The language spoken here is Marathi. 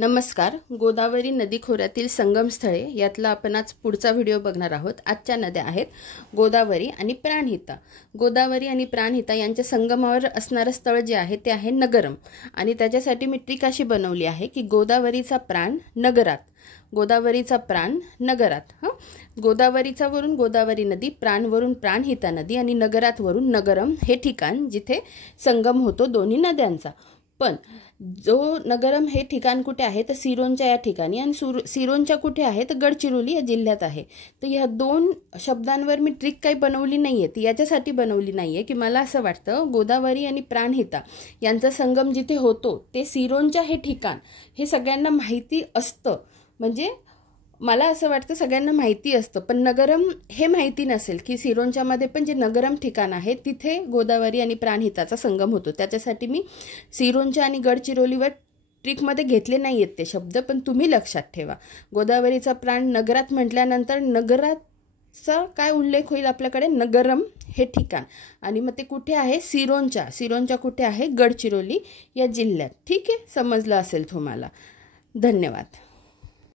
नमस्कार. गोदावरी नदी खोऱ्यातील संगमस्थळे यातला आपण आज पुढचा व्हिडिओ बघणार आहोत. आजच्या नद्या आहेत गोदावरी आणि प्राणहिता. गोदावरी आणि प्राणहिता यांच्या संगमावर असणारं स्थळ जे आहे ते आहे नगरम. आणि त्याच्यासाठी मी ट्रिक अशी बनवली आहे की गोदावरीचा प्राण नगरात, गोदावरीचा प्राण नगरात, गोदावरीचा वरून गोदावरी नदी, प्राणवरून प्राणहिता नदी आणि नगरात वरून नगरम हे ठिकाण जिथे संगम होतो दोन्ही नद्यांचा. पण जो नगरम हे ठिकाण कुठे आहे तर सिरोंचा या ठिकाणी, आणि सिरोंचा कुठे आहे तर गडचिरोली या जिल्ह्यात आहे. तर ह्या दोन शब्दांवर मी ट्रिक काही बनवली नाहीये. ती याच्यासाठी बनवली नाहीये की मला असं वाटतं गोदावरी आणि प्राणहिता यांचा संगम जिथे होतो ते सिरोंचा हे ठिकाण हे सगळ्यांना माहिती असतं. म्हणजे मला असं वाटतं सगळ्यांना माहिती असतं, पण नगरम हे माहिती नसेल की सिरोंचामध्ये पण जे नगरम ठिकाण आहे तिथे गोदावरी आणि प्राणहिताचा संगम होतो. त्याच्यासाठी मी सिरोंचा आणि गडचिरोलीवर ट्रिकमध्ये घेतले नाही आहेत ते शब्द, पण तुम्ही लक्षात ठेवा. गोदावरीचा प्राण नगरात म्हटल्यानंतर नगराचा काय उल्लेख होईल आपल्याकडे? नगरम हे ठिकाण. आणि मग ते कुठे आहे? सिरोंचा कुठे आहे? गडचिरोली या जिल्ह्यात. ठीक आहे, समजलं असेल तुम्हाला. धन्यवाद.